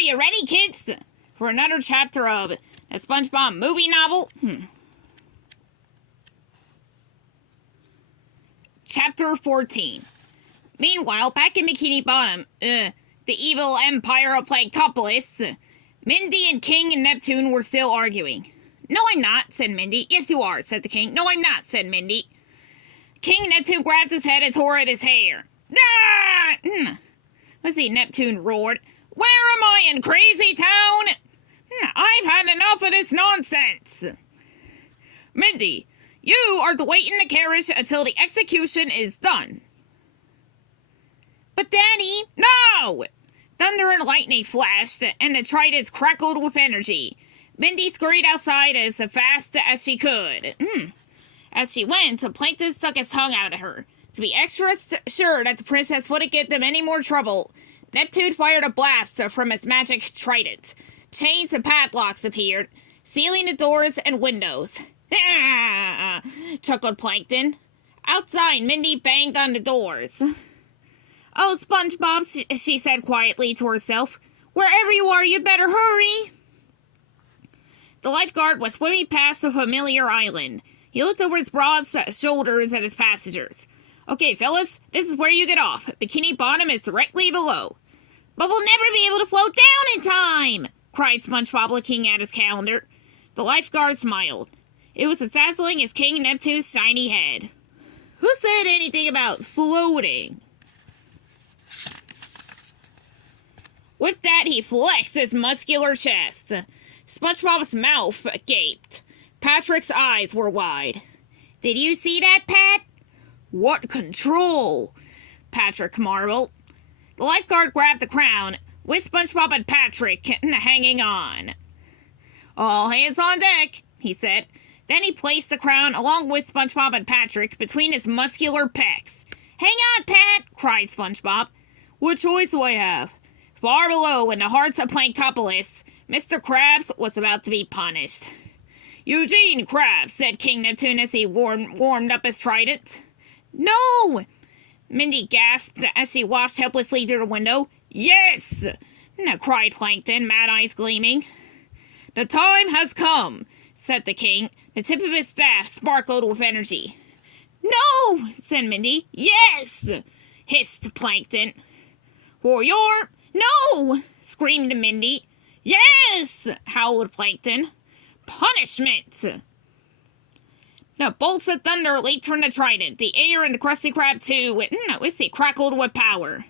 Are you ready, kids, for another chapter of the SpongeBob movie novel? Chapter 14. Meanwhile, back in Bikini Bottom, the evil Empire of Planktopolis, Mindy and King and Neptune were still arguing. "No, I'm not," said Mindy. "Yes, you are," said the King. "No, I'm not," said Mindy. King Neptune grabbed his head and tore at his hair. "Ah!" Let's see, Neptune roared. "Where am I, in Crazy Town? I've had enough of this nonsense." "Mindy, you are to wait in the carriage until the execution is done." "But Daddy..." "No!" Thunder and lightning flashed, and the tridents crackled with energy. Mindy scurried outside as fast as she could. As she went, Plankton stuck his tongue out at her. To be extra sure that the princess wouldn't give them any more trouble, Neptune fired a blast from his magic trident. Chains and padlocks appeared, sealing the doors and windows. "Ah!" chuckled Plankton. Outside, Mindy banged on the doors. "Oh, SpongeBob," she said quietly to herself. "Wherever you are, you better hurry." The lifeguard was swimming past the familiar island. He looked over his broad shoulders at his passengers. "Okay, fellas, this is where you get off. Bikini Bottom is directly below." "But we'll never be able to float down in time!" cried SpongeBob, looking at his calendar. The lifeguard smiled. It was as dazzling as King Neptune's shiny head. Who said anything about floating? With that, he flexed his muscular chest. SpongeBob's mouth gaped. Patrick's eyes were wide. "Did you see that, Pat?" "What control?" Patrick marveled. The lifeguard grabbed the crown, with SpongeBob and Patrick hanging on. "All hands on deck," he said. Then he placed the crown along with SpongeBob and Patrick between his muscular pecs. "Hang on, Pat!" cried SpongeBob. "What choice do I have?" Far below, in the hearts of Planktopolis, Mr. Krabs was about to be punished. "Eugene Krabs," said King Neptune as he warmed up his trident. "No!" Mindy gasped as she watched helplessly through the window. "Yes!" cried Plankton, mad eyes gleaming. "The time has come," said the King. The tip of his staff sparkled with energy. "No!" said Mindy. "Yes!" hissed Plankton. "For your..." "No!" screamed Mindy. "Yes!" howled Plankton. "Punishment!" The bolts of thunder leaped from the trident. The air in the Krusty Krab too, crackled with power.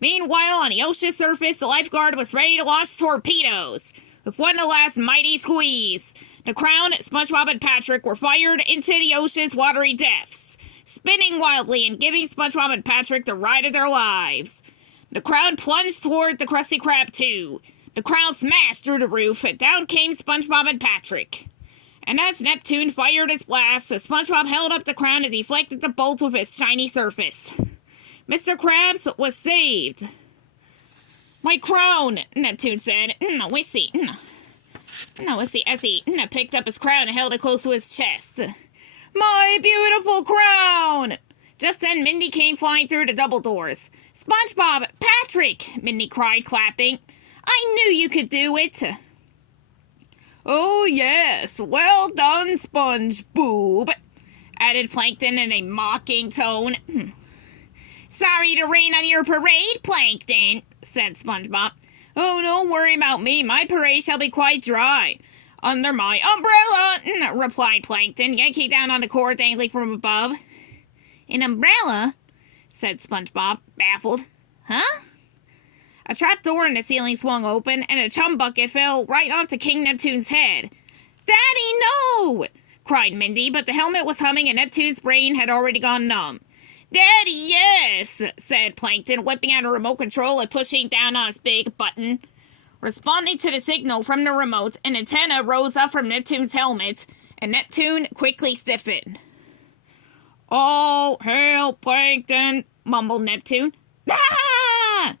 Meanwhile, on the ocean surface, the lifeguard was ready to launch torpedoes. With one last mighty squeeze, the Crown, SpongeBob, and Patrick were fired into the ocean's watery depths, spinning wildly and giving SpongeBob and Patrick the ride of their lives. The Crown plunged toward the Krusty Krab too. The Crown smashed through the roof, and down came SpongeBob and Patrick. And as Neptune fired his blast, SpongeBob held up the crown and deflected the bolts with its shiny surface. Mr. Krabs was saved. "My crown," Neptune said. Let's see. As he picked up his crown and held it close to his chest. "My beautiful crown!" Just then, Mindy came flying through the double doors. "SpongeBob! Patrick!" Mindy cried, clapping. "I knew you could do it!" "Oh, yes, well done, SpongeBob," added Plankton in a mocking tone. "Sorry to rain on your parade, Plankton," said SpongeBob. "Oh, don't worry about me. My parade shall be quite dry. Under my umbrella," replied Plankton, yanking down on the cord dangling from above. "An umbrella?" said SpongeBob, baffled. "Huh?" A trapdoor in the ceiling swung open, and a chum bucket fell right onto King Neptune's head. "Daddy, no!" cried Mindy, but the helmet was humming and Neptune's brain had already gone numb. "Daddy, yes!" said Plankton, whipping out a remote control and pushing down on its big button. Responding to the signal from the remote, an antenna rose up from Neptune's helmet, and Neptune quickly stiffened. "All hail Plankton!" mumbled Neptune. "Ah!"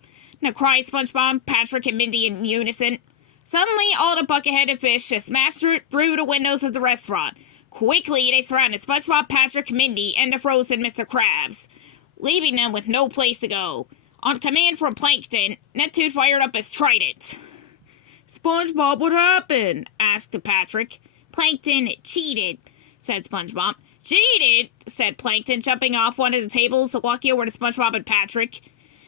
cried SpongeBob, Patrick, and Mindy in unison. Suddenly, all the bucket-headed fish smashed through the windows of the restaurant. Quickly, they surrounded SpongeBob, Patrick, Mindy, and the frozen Mr. Krabs, leaving them with no place to go. On command from Plankton, Neptune fired up his trident. SpongeBob, what happened? Asked Patrick. Plankton cheated, said SpongeBob. Cheated, said Plankton, jumping off one of the tables, walking over to SpongeBob and Patrick.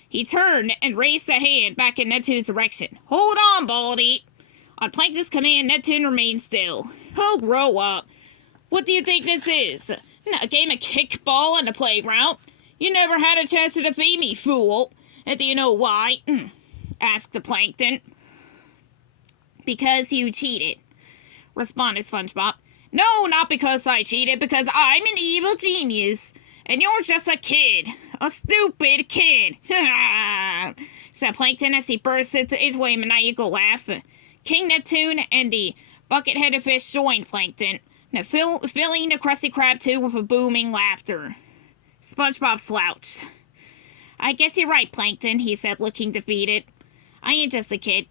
He turned and raised a hand back in Neptune's direction. Hold on, Baldy. On Plankton's command, Neptune remained still. Oh, grow up. What do you think this is? A game of kickball on the playground? You never had a chance to defeat me, fool. And do you know why? Asked the Plankton. Because you cheated, responded SpongeBob. No, not because I cheated, because I'm an evil genius. And you're just a kid. A stupid kid. Said Plankton as he burst into his way maniacal laugh. King Neptune and the bucket-headed fish joined Plankton, filling the Krusty Krab tube with a booming laughter. SpongeBob slouched. I guess you're right, Plankton, he said, looking defeated. I ain't just a kid.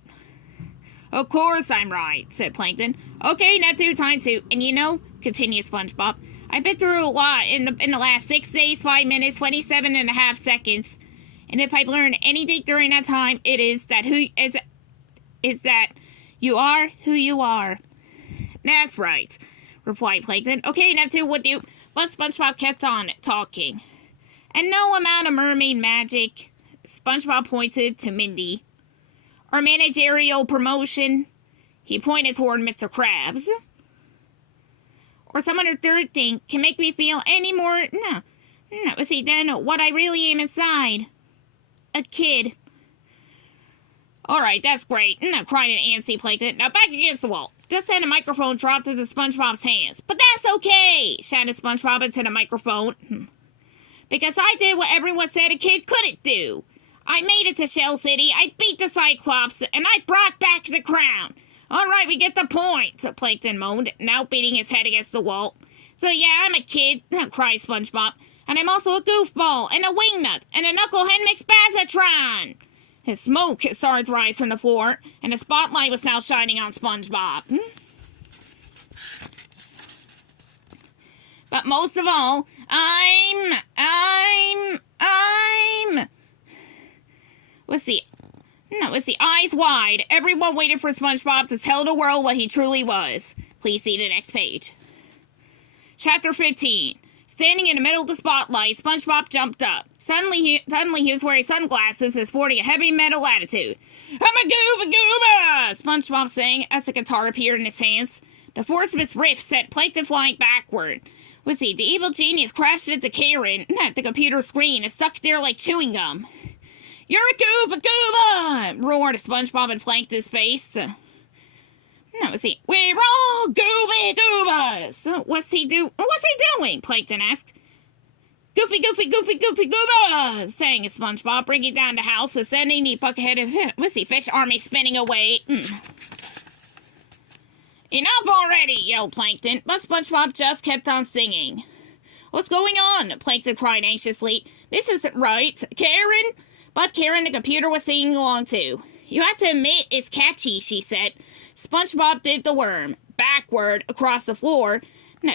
Of course I'm right, said Plankton. Okay, Neptune, time to. And you know, continued SpongeBob, I've been through a lot in the last 6 days, 5 minutes, 27.5 seconds. And if I've learned anything during that time, it is that you are who you are. That's right, replied Plankton. Okay, Neptune, with you. But SpongeBob kept on talking. And no amount of mermaid magic. SpongeBob pointed to Mindy. Or managerial promotion. He pointed toward Mr. Krabs. Or some other third thing can make me feel any more, see, than what I really am inside. A kid. Alright, that's great. Cried an antsy Plankton. Now back against the wall. Just then a microphone dropped into SpongeBob's hands. But that's okay, shouted SpongeBob into the microphone. Because I did what everyone said a kid couldn't do. I made it to Shell City, I beat the Cyclops, and I brought back the crown. Alright, we get the point, Plankton moaned, now beating his head against the wall. So yeah, I'm a kid, cried SpongeBob. And I'm also a goofball, and a wingnut, and a knucklehead mixed bazatron. His smoke started to rise from the floor, and the spotlight was now shining on SpongeBob. But most of all, I'm... With the eyes wide, everyone waited for SpongeBob to tell the world what he truly was. Please see the next page. Chapter 15. Standing in the middle of the spotlight, SpongeBob jumped up. Suddenly he was wearing sunglasses and sporting a heavy metal attitude. I'm a goober! SpongeBob sang as the guitar appeared in his hands. The force of its riff sent Plankton flying backward. The evil genius crashed into Karen at the computer screen and stuck there like chewing gum. You're a goober! Roared SpongeBob in Plankton's face. We're all goobers! What's he doing? Plankton asked. Goofy goober! Sang SpongeBob, bringing down the house and sending the bucket-headed fish army spinning away. Enough already, yelled Plankton, but SpongeBob just kept on singing. What's going on? Plankton cried anxiously. This isn't right. Karen? But Karen, the computer, was singing along too. You have to admit it's catchy, she said. SpongeBob did the worm, backward, across the floor,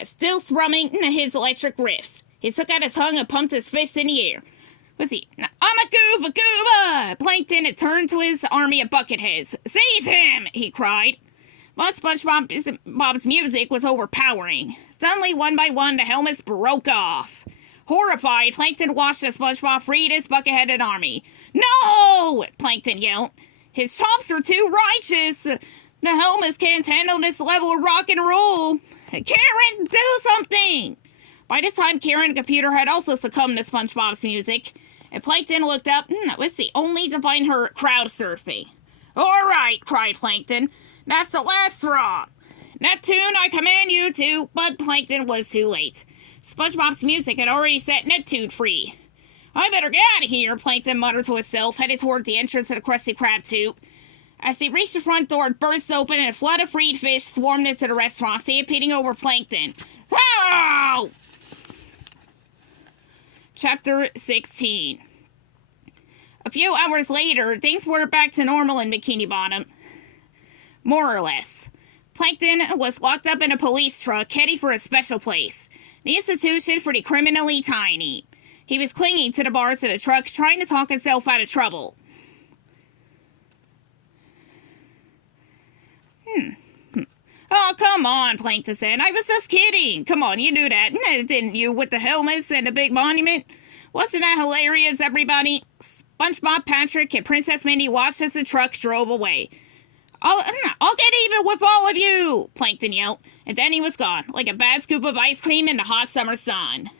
still thrumming his electric riffs. He took out his tongue and pumped his fist in the air. I'm a goober! Plankton had turned to his army of bucketheads. Seize him! He cried. But SpongeBob's music was overpowering. Suddenly, one by one, the helmets broke off. Horrified, Plankton watched as SpongeBob freed his bucket-headed army. No! Plankton yelled. His chops are too righteous. The helmets can't handle this level of rock and roll. Karen, do something! By this time, Karen, the computer, had also succumbed to SpongeBob's music. And Plankton looked up, only to find her crowd surfing. All right, cried Plankton. That's the last straw. Neptune, I command you to... But Plankton was too late. SpongeBob's music had already set Neptune free. I better get out of here, Plankton muttered to himself, headed toward the entrance of the Krusty Krab tube. As he reached the front door, it burst open and a flood of freed fish swarmed into the restaurant, stampeding over Plankton. Ow! Chapter 16. A few hours later, things were back to normal in Bikini Bottom. More or less. Plankton was locked up in a police truck, heading for a special place. The Institution for the Criminally Tiny. He was clinging to the bars of the truck, trying to talk himself out of trouble. Oh, come on, Plankton said. I was just kidding. Come on, you knew that, didn't you, with the helmets and the big monument? Wasn't that hilarious, everybody? SpongeBob, Patrick, and Princess Mindy watched as the truck drove away. I'll get even with all of you, Plankton yelled, and then he was gone, like a bad scoop of ice cream in the hot summer sun.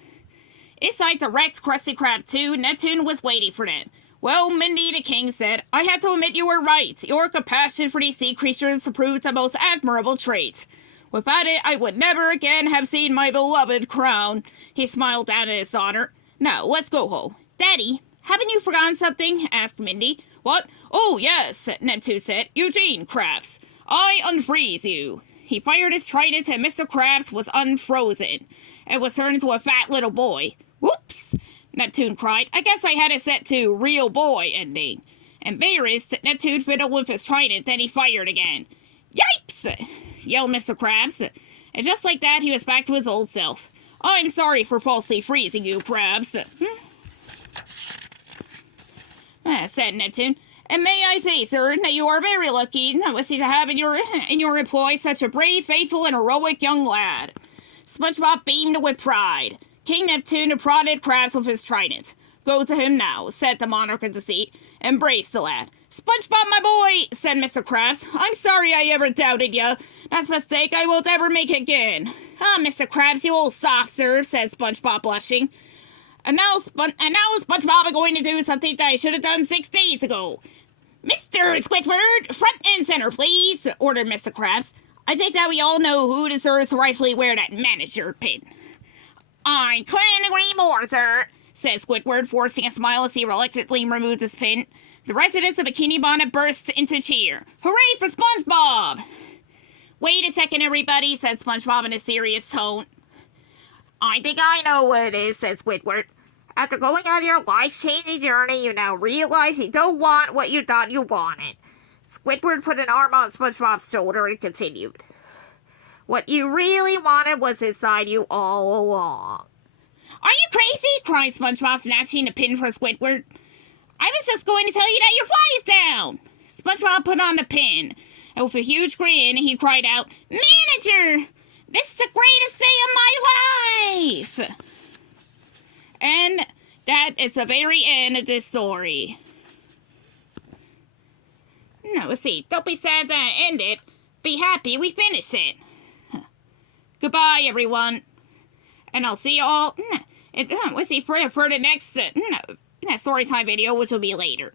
Inside the wrecked Krusty Krab 2, Neptune was waiting for them. Well, Mindy the King said, I had to admit you were right. Your compassion for these sea creatures proved the most admirable trait. Without it, I would never again have seen my beloved crown. He smiled down at his daughter. Now, let's go home. Daddy, haven't you forgotten something? Asked Mindy. What? Oh, yes, Neptune said. Eugene Krabs. I unfreeze you. He fired his trident and Mr. Krabs was unfrozen and was turned into a fat little boy. Whoops! Neptune cried. I guess I had it set to real boy ending. Embarrassed, Neptune fiddled with his trident, then he fired again. Yipes! Yelled Mr. Krabs. And just like that, he was back to his old self. I'm sorry for falsely freezing you, Krabs. Said Neptune. And may I say, sir, that you are very lucky to have in your employ such a brave, faithful, and heroic young lad. SpongeBob beamed with pride. King Neptune prodded Krabs with his trident. Go to him now, said the monarch of the sea. Embrace the lad. SpongeBob, my boy, said Mr. Krabs. I'm sorry I ever doubted you. That's a mistake I won't ever make again. Ah, Mr. Krabs, you old saucer, said SpongeBob, blushing. And now SpongeBob is going to do something that I should have done 6 days ago. Mr. Squidward, front and center, please, ordered Mr. Krabs. I think that we all know who deserves to rightfully wear that manager pin. I couldn't agree more, sir, said Squidward, forcing a smile as he reluctantly removed his pin. The residents of Bikini Bonnet burst into cheer. Hooray for SpongeBob! Wait a second, everybody, said SpongeBob in a serious tone. I think I know what it is, said Squidward. After going on your life-changing journey, you now realize you don't want what you thought you wanted. Squidward put an arm on SpongeBob's shoulder and continued. What you really wanted was inside you all along. Are you crazy? Cried SpongeBob, snatching the pin from Squidward. I was just going to tell you that your fly is down. SpongeBob put on the pin, and with a huge grin, he cried out, Manager! This is the greatest day of my life! And that is the very end of this story. No, let's see. Don't be sad that it ended. Be happy we finished it. Goodbye, everyone. And I'll see you all, let's see, for the next story time video, which will be later.